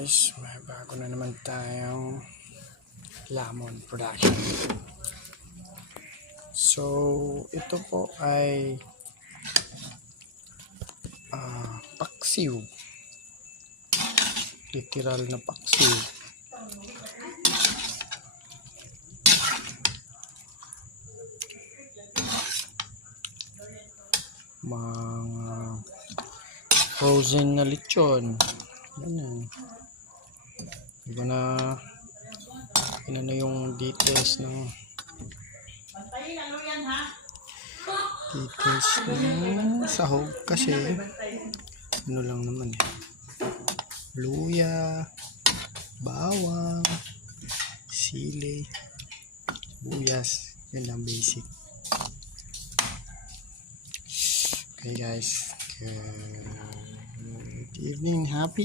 guys, may bago na naman tayong lamon production. So ito po ay paksiw, literal na paksiw. Mga frozen na lechon. Ganyan. Hindi ko na inano yung details ng sahog kasi ano lang naman luya, bawang, sili, buyas, yun lang basic. Okay guys, good evening, happy